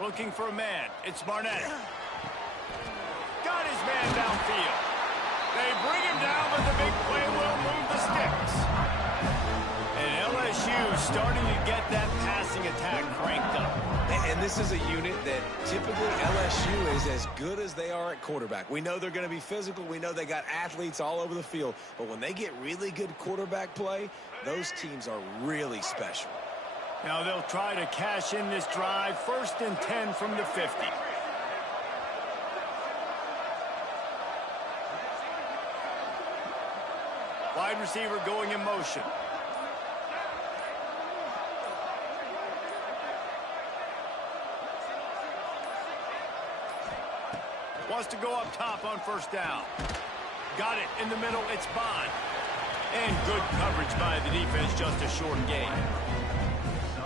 Looking for a man. It's Barnett. Got his man downfield. They bring him down, but the big play will move the sticks. And LSU starting to get that passing attack cranked up. And this is a unit that typically LSU is as good as they are at quarterback. We know they're going to be physical. We know they got athletes all over the field. But when they get really good quarterback play, those teams are really special. Now they'll try to cash in this drive. 1st and 10 from the 50. Wide receiver going in motion. Wants to go up top on 1st down. Got it in the middle. It's Bond. And good coverage by the defense, just a short gain.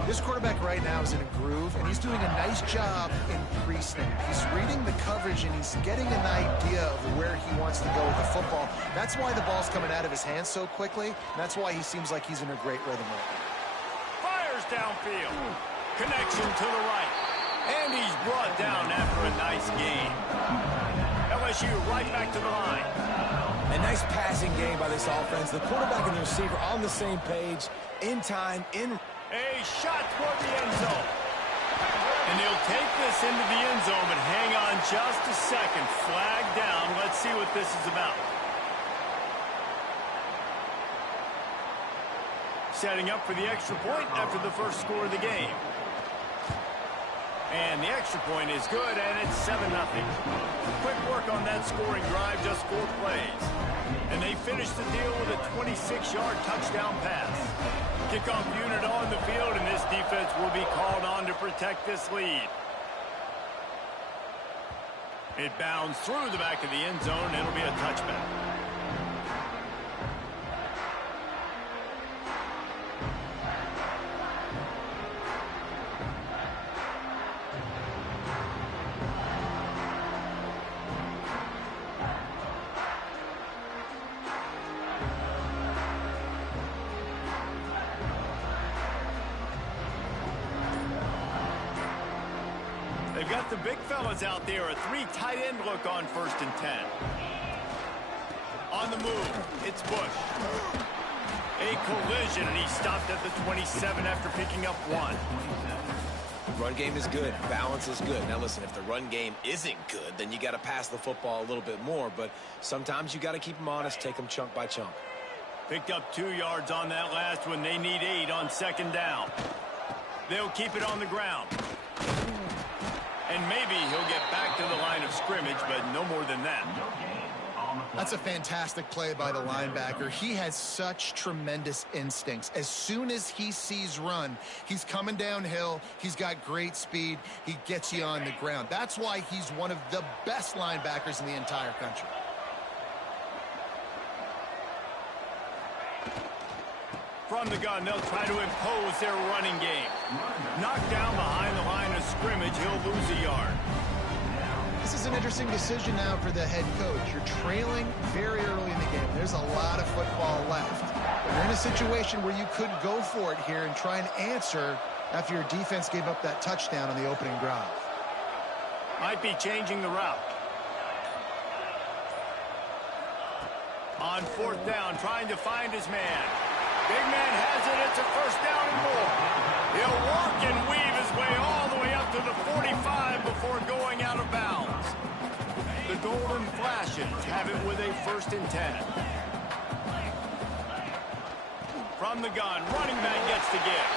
This quarterback right now is in a groove, and he's doing a nice job in pre-snap. He's reading the coverage, and he's getting an idea of where he wants to go with the football. That's why the ball's coming out of his hands so quickly, and that's why he seems like he's in a great rhythm right now. Fires downfield. Connection to the right. And he's brought down after a nice gain. LSU right back to the line. A nice passing game by this offense. The quarterback and the receiver on the same page, in time, in... A shot toward the end zone. And he'll take this into the end zone, but hang on just a second. Flag down. Let's see what this is about. Setting up for the extra point after the first score of the game. And the extra point is good, and it's 7-0. Quick work on that scoring drive, just 4 plays. And they finish the deal with a 26-yard touchdown pass. Kickoff unit on the field, and this defense will be called on to protect this lead. It bounds through the back of the end zone, and it'll be a touchback. They've got the big fellas out there. A 3 tight end look on 1st and 10. On the move, it's Bush. A collision, and he stopped at the 27 after picking up 1. Run game is good. Balance is good. Now, listen, if the run game isn't good, then you got to pass the football a little bit more. But sometimes you got to keep them honest, take them chunk by chunk. Picked up 2 yards on that last one. They need 8 on 2nd down. They'll keep it on the ground. And maybe he'll get back to the line of scrimmage, but no more than that. That's a fantastic play by the linebacker. He has such tremendous instincts. As soon as he sees run, he's coming downhill. He's got great speed. He gets you on the ground. That's why he's one of the best linebackers in the entire country. From the gun, they'll try to impose their running game. Knocked down behind the line of scrimmage, he'll lose a yard. This is an interesting decision now for the head coach. You're trailing very early in the game. There's a lot of football left. You're in a situation where you could go for it here and try and answer after your defense gave up that touchdown on the opening drive. Might be changing the route. On 4th down, trying to find his man. Big man has it. It's a 1st down and more. He'll walk and weave his way all the way up to the 45 before going out of bounds. The Golden Flashes have it with a 1st and 10. From the gun, running back gets the give.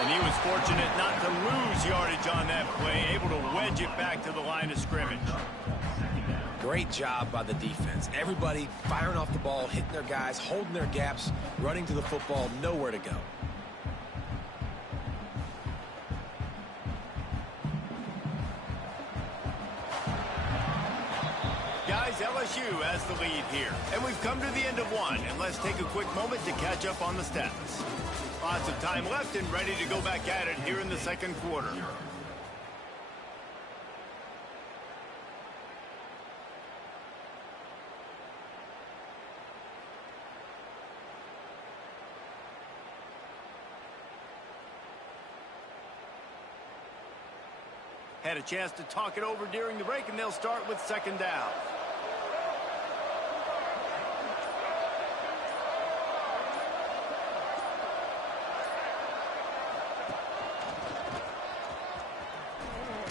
And he was fortunate not to lose yardage on that play, able to wedge it back to the line of scrimmage. Great job by the defense. Everybody firing off the ball, hitting their guys, holding their gaps, running to the football, nowhere to go. Guys, LSU has the lead here. And we've come to the end of 1. And let's take a quick moment to catch up on the stats. Lots of time left and ready to go back at it here in the 2nd quarter. Had a chance to talk it over during the break, and they'll start with second down.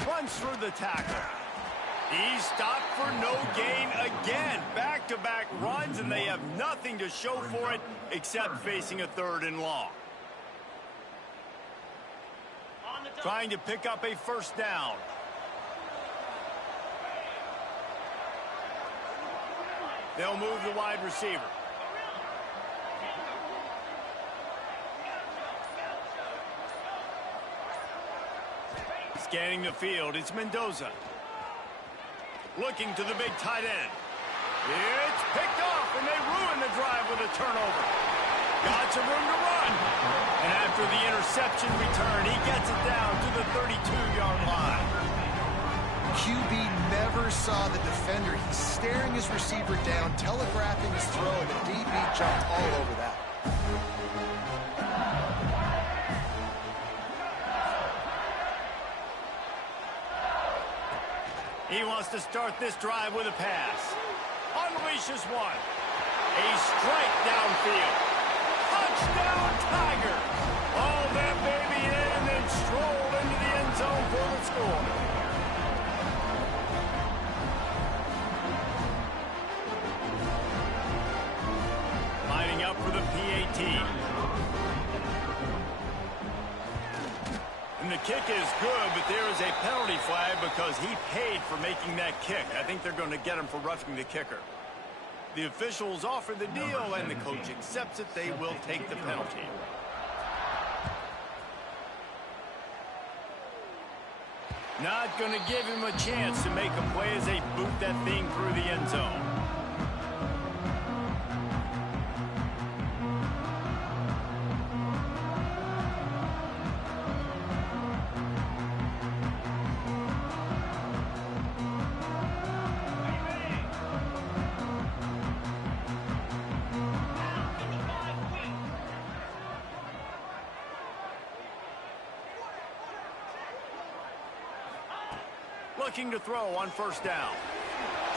Runs through the tackle. He's stopped for no gain again. Back-to-back runs, and they have nothing to show for it except facing a 3rd and long. Trying to pick up a first down. They'll move the wide receiver. Scanning the field, it's Mendoza. Looking to the big tight end. It's picked off, and they ruin the drive with a turnover. Got some room to run. And after the interception return, he gets it down to the 32-yard line. QB never saw the defender. He's staring his receiver down, telegraphing his throw, and the DB jumped all over that. He wants to start this drive with a pass. Unleashes one. A strike downfield. Touchdown, Tiger. All that baby in and then strolled into the end zone for the score. Lining up for the PAT. And the kick is good, but there is a penalty flag because he paid for making that kick. I think they're going to get him for roughing the kicker. The officials offer the deal, and the coach accepts it. They will take the penalty. Not going to give him a chance to make a play as they boot that thing through the end zone. Looking to throw on first down.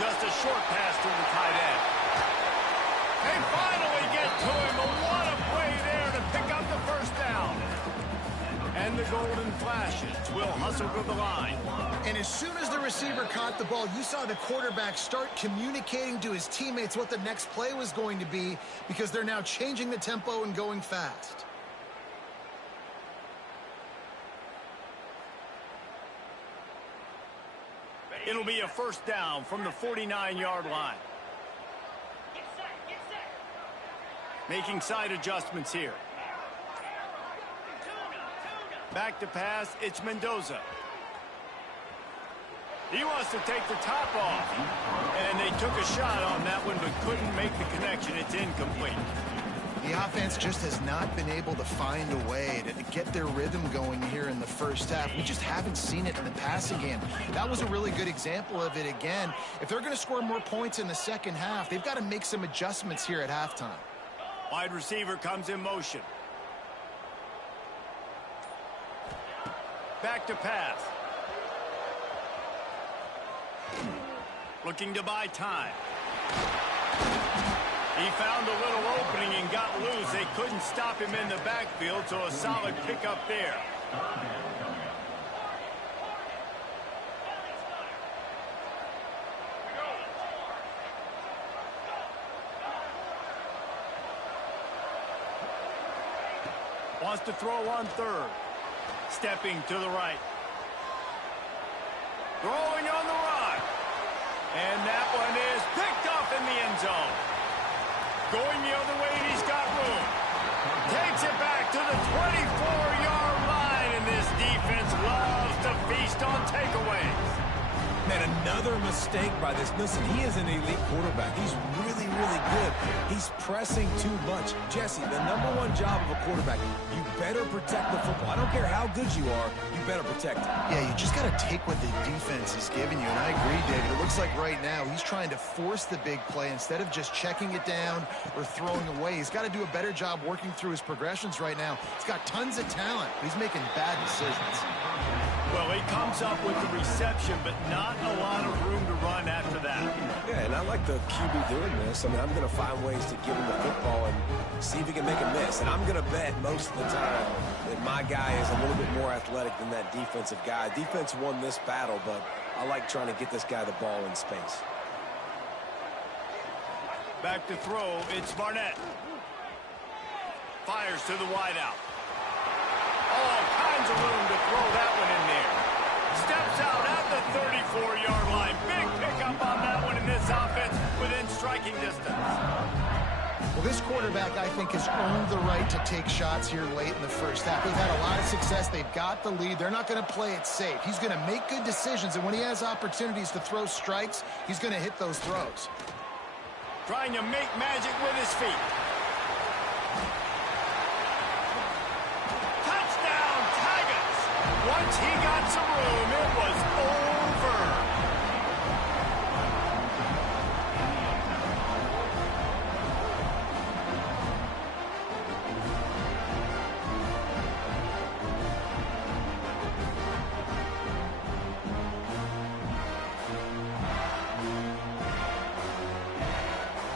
Just a short pass to the tight end. They finally get to him, but what a play there to pick up the first down. And the golden flashes will hustle to the line. And as soon as the receiver caught the ball, you saw the quarterback start communicating to his teammates what the next play was going to be, because they're now changing the tempo and going fast. It'll be a first down from the 49-yard line. Making side adjustments here. Back to pass, it's Mendoza. He wants to take the top off. And they took a shot on that one, but couldn't make the connection. It's incomplete. The offense just has not been able to find a way to get their rhythm going here in the first half. We just haven't seen it in the passing game. That was a really good example of it again. If they're going to score more points in the second half, they've got to make some adjustments here at halftime. Wide receiver comes in motion. Back to pass. Looking to buy time. He found a little opening and got loose. They couldn't stop him in the backfield, so a solid pickup there. Wants to throw on third. Stepping to the right. Throwing on the run. And that one is picked off in the end zone. Going the other way, and he's got room. Takes it back to the 24-yard line, and this defense loves to feast on takeaways. Man, another mistake by this. Listen, he is an elite quarterback. He's really, really good. He's pressing too much. Jesse, the #1 job of a quarterback, you better protect the football. I don't care how good you are, you better protect it. Yeah, you just got to take what the defense is giving you, and I agree, David. It looks like right now he's trying to force the big play instead of just checking it down or throwing away. He's got to do a better job working through his progressions right now. He's got tons of talent, but he's making bad decisions. Well, he comes up with the reception, but not a lot of room to run after that. Yeah, and I like the QB doing this. I mean, I'm going to find ways to give him the football and see if he can make a miss. And I'm going to bet most of the time that my guy is a little bit more athletic than that defensive guy. Defense won this battle, but I like trying to get this guy the ball in space. Back to throw, it's Barnett. Fires to the wideout. All kinds of room to throw that one in there. Steps out at the 34-yard line. Big pickup on that one in this offense within striking distance. Well, this quarterback, I think, has earned the right to take shots here late in the first half. They've had a lot of success. They've got the lead. They're not going to play it safe. He's going to make good decisions, and when he has opportunities to throw strikes, he's going to hit those throws. Trying to make magic with his feet. Touchdown, Tigers! Once he got some room, it was over.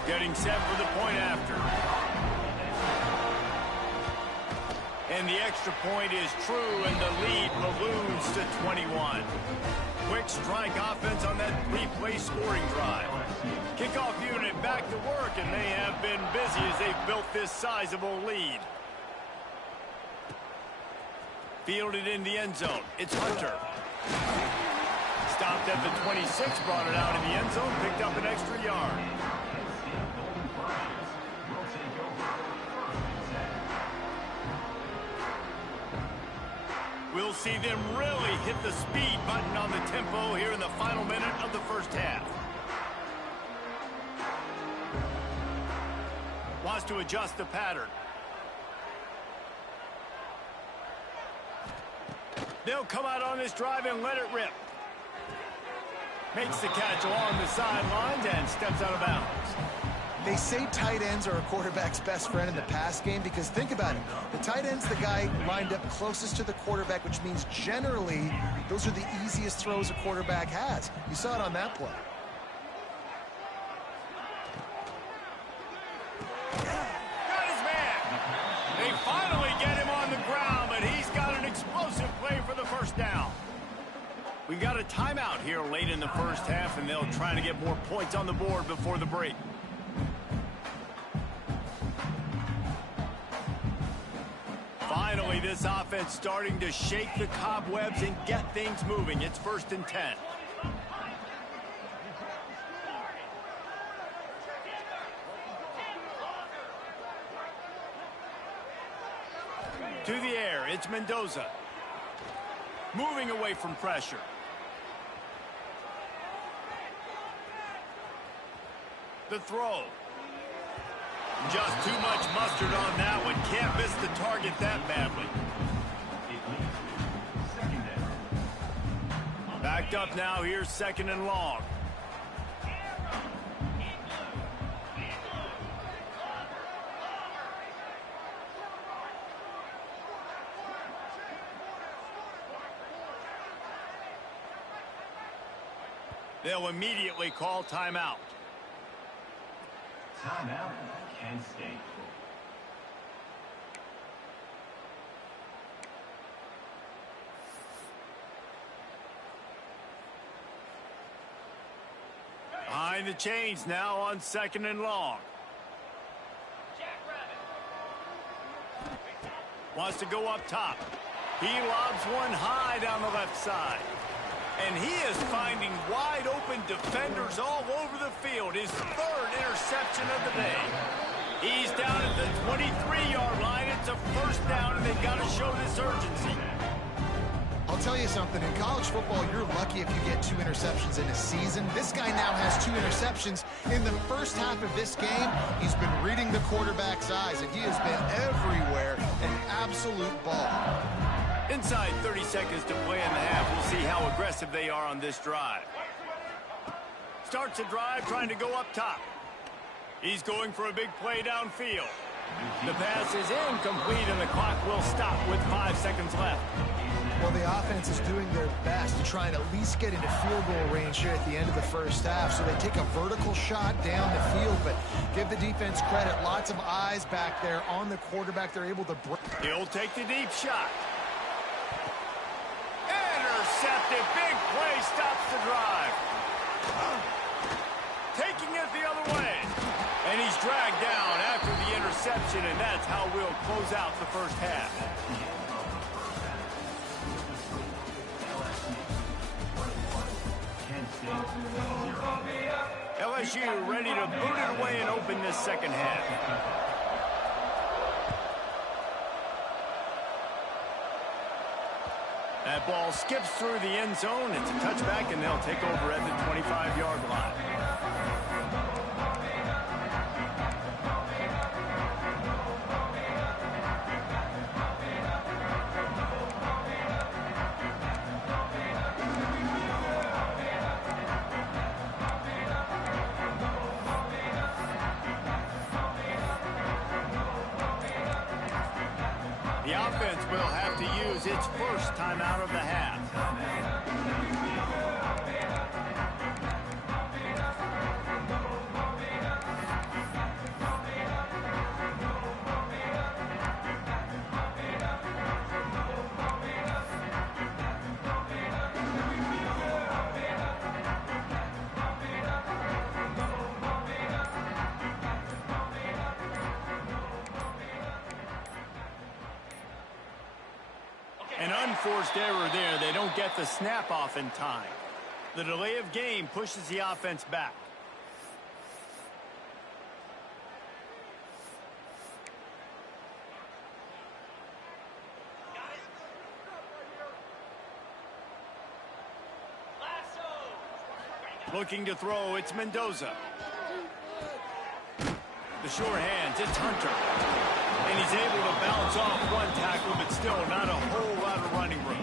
Getting set for the point after. And the extra point is true, and the lead balloons to 21. Quick strike offense on that 3-play scoring drive. Kickoff unit back to work, and they have been busy as they've built this sizable lead. Fielded in the end zone. It's Hunter. Stopped at the 26, brought it out in the end zone, picked up an extra yard. We'll see them really hit the speed button on the tempo here in the final minute of the first half. Wants to adjust the pattern. They'll come out on this drive and let it rip. Makes the catch along the sidelines and steps out of bounds. They say tight ends are a quarterback's best friend in the pass game because think about it. The tight end's the guy lined up closest to the quarterback, which means generally those are the easiest throws a quarterback has. You saw it on that play. Got his man. They finally get him on the ground, but he's got an explosive play for the first down. We got a timeout here late in the first half, and they'll try to get more points on the board before the break. Finally, this offense starting to shake the cobwebs and get things moving. It's 1st and 10. To the air, it's Mendoza. Moving away from pressure. The throw. Just too much mustard on that one. Can't miss the target that badly. Backed up now. Here's 2nd and long. They'll immediately call timeout. Timeout, Kent State. Behind the chains now on 2nd and long. Wants to go up top. He lobs one high down the left side. And he is finding wide open defenders all over the field. His 3rd interception of the day. He's down at the 23-yard line. It's a 1st down, and they've got to show this urgency. I'll tell you something. In college football, you're lucky if you get 2 interceptions in a season. This guy now has 2 interceptions. In the first half of this game, he's been reading the quarterback's eyes, and he has been everywhere, an absolute ball. Inside 30 seconds to play in the half. We'll see how aggressive they are on this drive. Starts a drive trying to go up top. He's going for a big play downfield. The pass is incomplete, and the clock will stop with 5 seconds left. Well, the offense is doing their best to try and at least get into field goal range here at the end of the first half. So they take a vertical shot down the field, but give the defense credit. Lots of eyes back there on the quarterback. They're able to break. He'll take the deep shot. Intercepted. Big play stops the drive. Taking it the other way. And he's dragged down after the interception, and that's how we'll close out the first half. LSU ready to boot it away and open this second half. That ball skips through the end zone. It's a touchback, and they'll take over at the 25-yard line. The offense will have to use its first timeout of the half. An unforced error there. They don't get the snap off in time. The delay of game pushes the offense back. Looking to throw, it's Mendoza. The short hands, it's Hunter. And he's able to bounce off one tackle, but still not a whole lot of running room.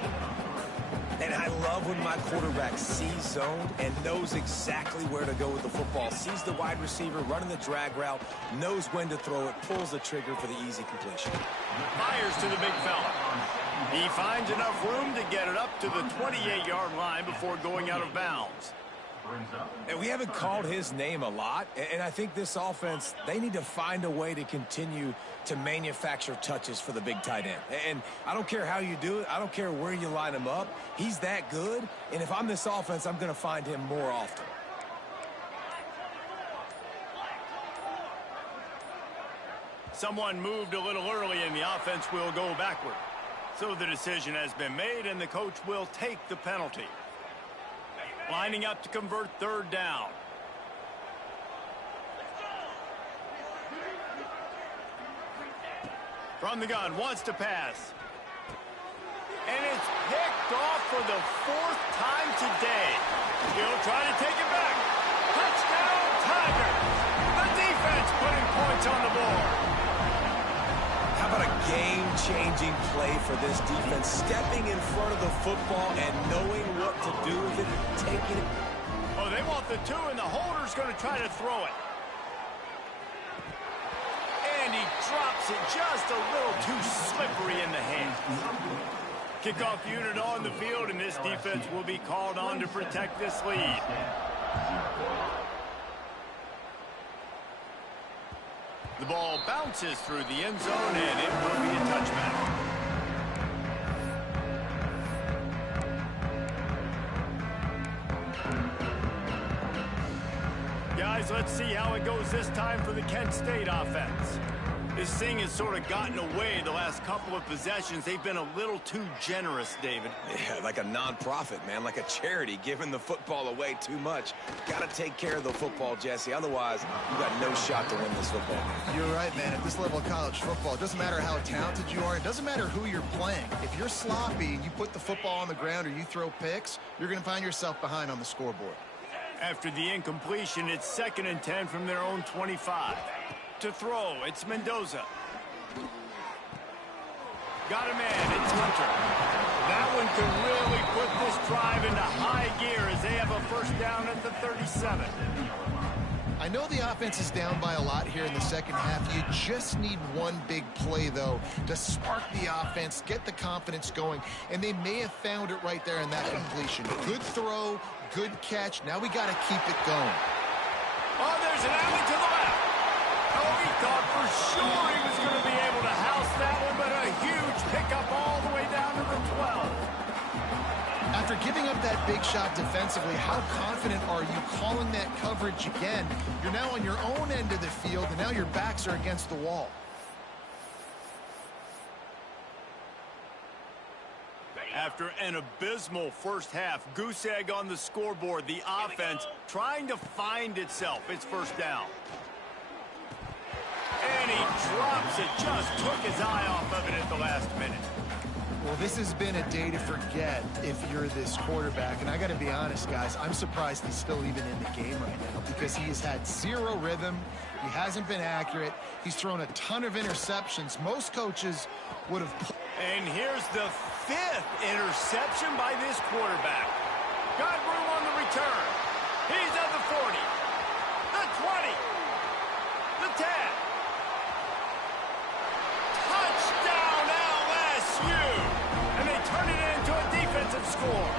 And I love when my quarterback sees zone and knows exactly where to go with the football. Sees the wide receiver running the drag route, knows when to throw it, pulls the trigger for the easy completion. Fires to the big fella. He finds enough room to get it up to the 28-yard line before going out of bounds. And we haven't called his name a lot, and I think this offense, they need to find a way to continue to manufacture touches for the big tight end. And I don't care how you do it. I don't care where you line him up. He's that good, and if I'm this offense, I'm going to find him more often. Someone moved a little early, and the offense will go backward. So the decision has been made, and the coach will take the penalty. Lining up to convert third down. From the gun, wants to pass. And it's picked off for the 4th time today. He'll try to take it back. Touchdown, Tigers. The defense putting points on the board. How about a game-changing play for this defense, stepping in front of the football and knowing what to do with it, taking it. Oh, they want the 2, and the holder's going to try to throw it. And he drops it just a little too slippery in the hand. Kickoff unit on the field, and this defense will be called on to protect this lead. The ball bounces through the end zone, and it will be a touchback. Guys, let's see how it goes this time for the Kent State offense. This thing has sort of gotten away the last couple of possessions. They've been a little too generous, David. Yeah, like a non-profit, man, like a charity, giving the football away too much. Got to take care of the football, Jesse. Otherwise, you got no shot to win this football game. You're right, man. At this level of college football, it doesn't matter how talented you are. It doesn't matter who you're playing. If you're sloppy and you put the football on the ground or you throw picks, you're going to find yourself behind on the scoreboard. After the incompletion, it's 2nd and 10 from their own 25. To throw, it's Mendoza. Got a man, it's Hunter. That one could really put this drive into high gear as they have a first down at the 37. I know the offense is down by a lot here in the second half. You just need one big play, though, to spark the offense, get the confidence going, and they may have found it right there in that completion. Good throw, good catch. Now we got to keep it going. Oh, there's an alley to the left. Oh, he thought for sure he was going to be able to house that one, but a huge pickup all the way down to the 12. After giving up that big shot defensively, how confident are you calling that coverage again? You're now on your own end of the field, and now your backs are against the wall. After an abysmal first half, goose egg on the scoreboard, the offense trying to find itself. It's first down. And he drops it, just took his eye off of it at the last minute. Well, this has been a day to forget if you're this quarterback. And I got to be honest, guys, I'm surprised he's still even in the game right now because he has had zero rhythm. He hasn't been accurate. He's thrown a ton of interceptions. Most coaches would have... And here's the 5th interception by this quarterback. Got room on the return. He's at the 40, the 20, the 10. Touchdown LSU! And they turn it into a defensive score.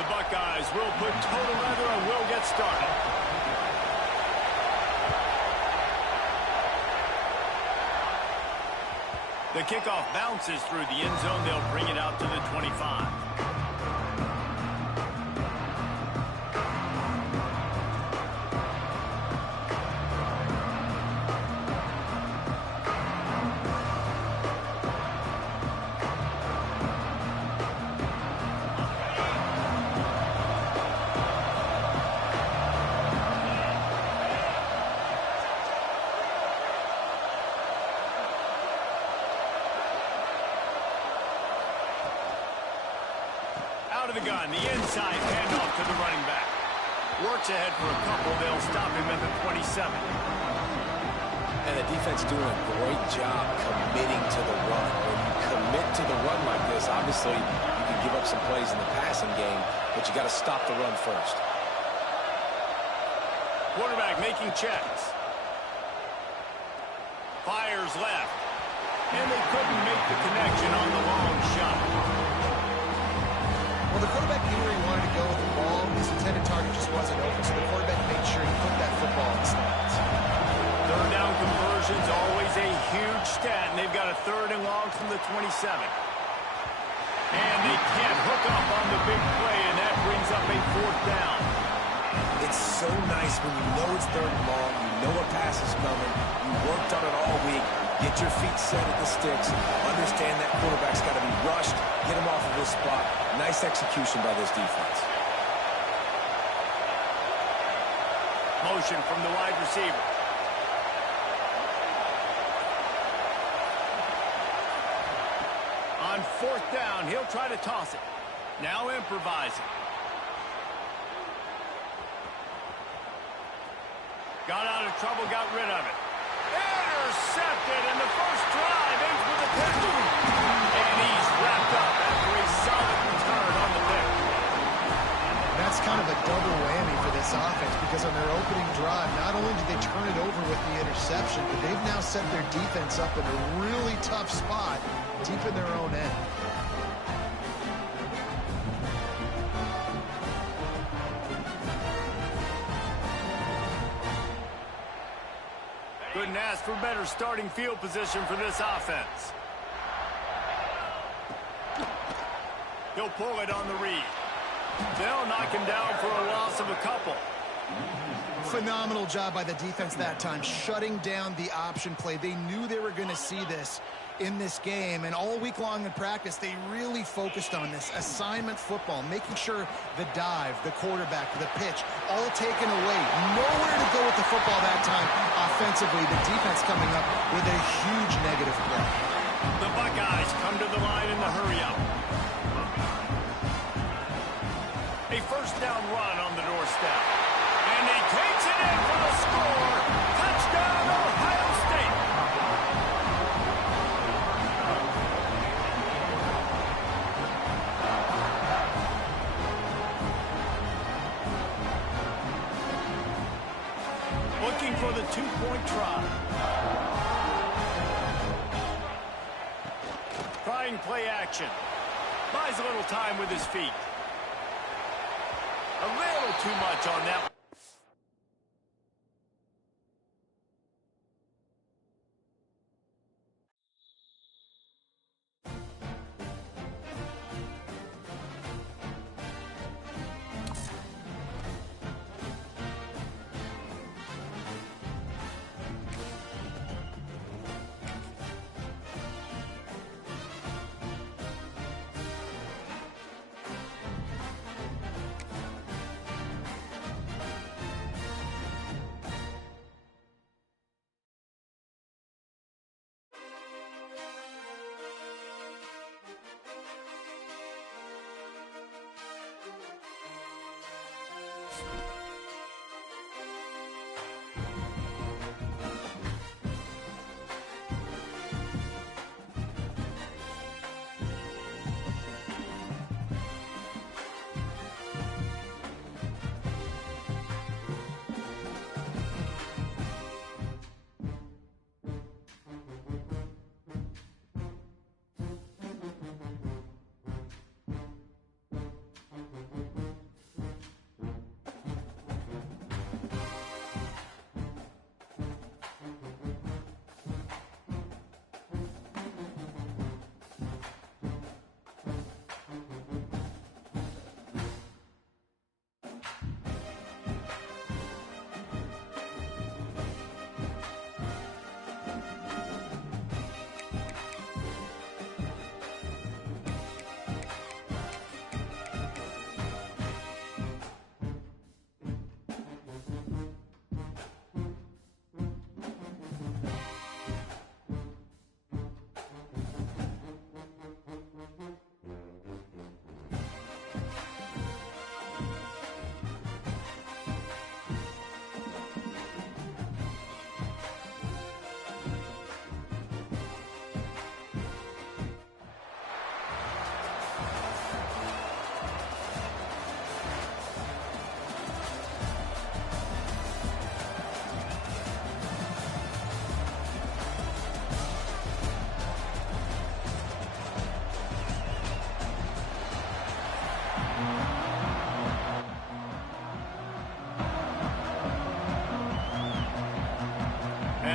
The Buckeyes will put total leather and will get started. The kickoff bounces through the end zone. They'll bring it out to the 25. Out of the gun, the inside handoff to the running back. Works ahead for a couple. They'll stop him at the 27. And the defense doing a great job committing to the run. When you commit to the run like this, obviously you can give up some plays in the passing game, but you got to stop the run first. Quarterback making checks. Fires left. And they couldn't make the connection on the long shot. Well, the quarterback knew where he wanted to go with the ball. His intended target just wasn't open, so the quarterback made sure he put that football in the stands. Third down conversion's always a huge stat, and they've got a third and long from the 27. And they can't hook up on the big play, and that brings up a fourth down. It's so nice when you know it's third and long, you know a pass is coming, you worked on it all week, get your feet set at the sticks, understand that quarterback's got to be rushed, get him off of this spot. Nice execution by this defense. Motion from the wide receiver. On fourth down, he'll try to toss it. Now improvising. Got out of trouble, got rid of it. Intercepted, and the first drive ends with a pick. And he's wrapped up after a solid return on the pick. That's kind of a double whammy for this offense, because on their opening drive, not only did they turn it over with the interception, but they've now set their defense up in a really tough spot deep in their own end. Couldn't ask for better starting field position for this offense. He'll pull it on the read. They'll knock him down for a loss of a couple. Phenomenal job by the defense that time, shutting down the option play. They knew they were going to see this in this game, and all week long in practice, they really focused on this assignment football, making sure the dive, the quarterback, the pitch, all taken away. Nowhere to go with the football that time offensively. The defense coming up with a huge negative play. The Buckeyes come to the line in the hurry-up. A first down run on the doorstep. And he takes it in for the score. Touchdown, Ohio State. Looking for the two-point try. Trying play action. Buys a little time with his feet. A little too much on that.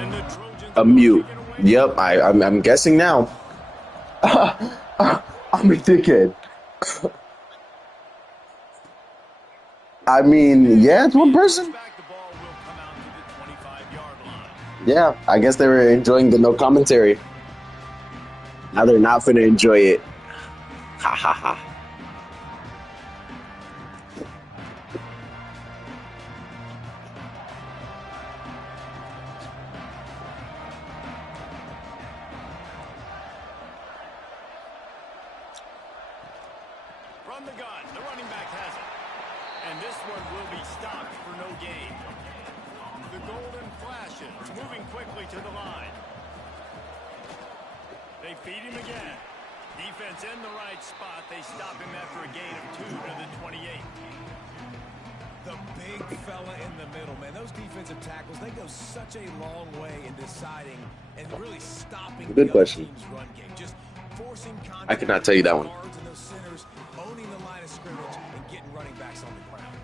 And the Trojans A will mute. take it away. Yep, I'm guessing now. I'm a dickhead. I mean, yeah, it's one person. Back, the ball will come out to the 25-yard line. Yeah, I guess they were enjoying the no commentary. Now they're not finna enjoy it. Ha ha ha. From the gun, the running back has it. And this one will be stopped for no gain. The golden flashes, moving quickly to the line. They feed him again. Defense in the right spot. They stop him after a gain of 2 to the 28. The big fella in the middle, man. Those defensive tackles, they go such a long way in deciding and really stopping Good the question. other team's run game. Just forcing contact. I could not tell you that one. Guards and those centers, owning the line of scrimmage and getting running backs on the ground.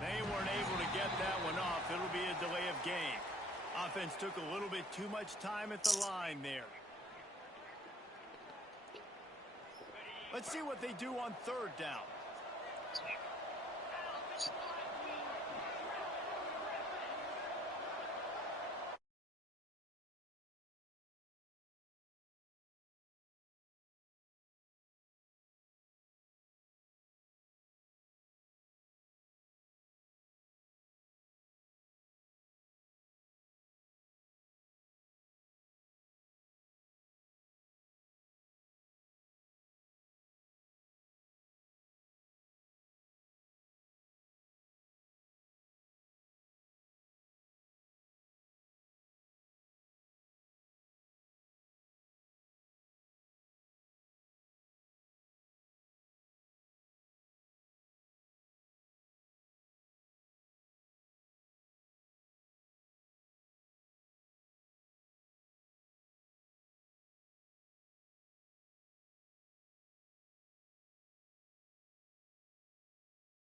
They weren't able to get that one off. It'll be a delay of game. Offense took a little bit too much time at the line there. Let's see what they do on third down.